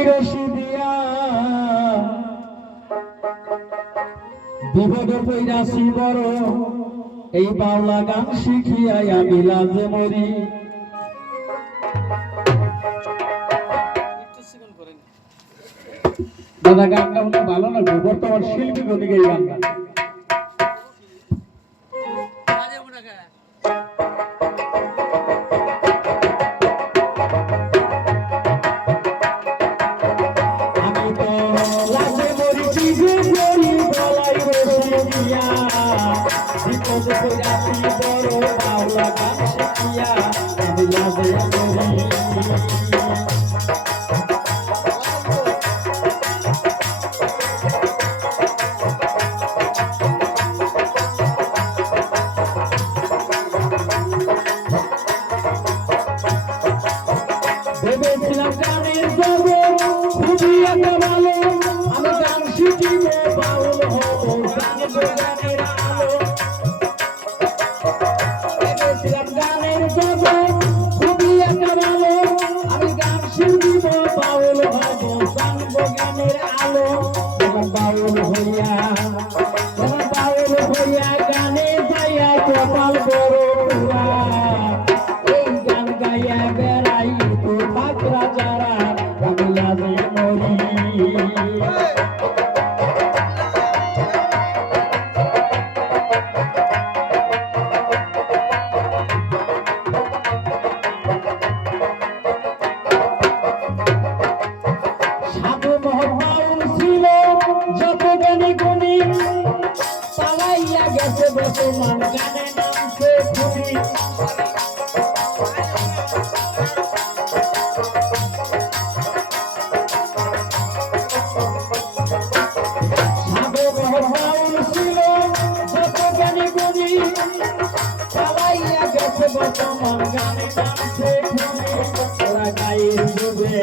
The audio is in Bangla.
গলায় রশি দিয়া বিপদে পইরাছি বড় এই বাউলা গান শিখিয়াই আমি লাজে মরি দাদা গানটা অনেক ভালো লাগবে বর্তমান শিল্পী গতিকে এই গানটা ভেবেছিলাম গানের জগৎ খুবই একটা ভালো আমি গান শিখিব বাউল হব গানের আলো ভেবেছিলাম গানের জগৎ খুবই একটা ভালো আমি গান শিখিব বাউল হব গানের আলো বাউল হইয়া গানে যাইয়া কপাল বড় এই গান গাইয়া বেড়াই তো বাকরা যারা আমি লাজে মরি সাধু মহাবাউল ছিল যত গানে গুণী পালাইয়া গেছে বর্তমান গানে নামছে খুনি সাধু মহাবাউল ছিল যত গানে গুণী পালাইয়া গেছে বর্তমান গানে নামছে খুনি ওরা গায়ে ডুবে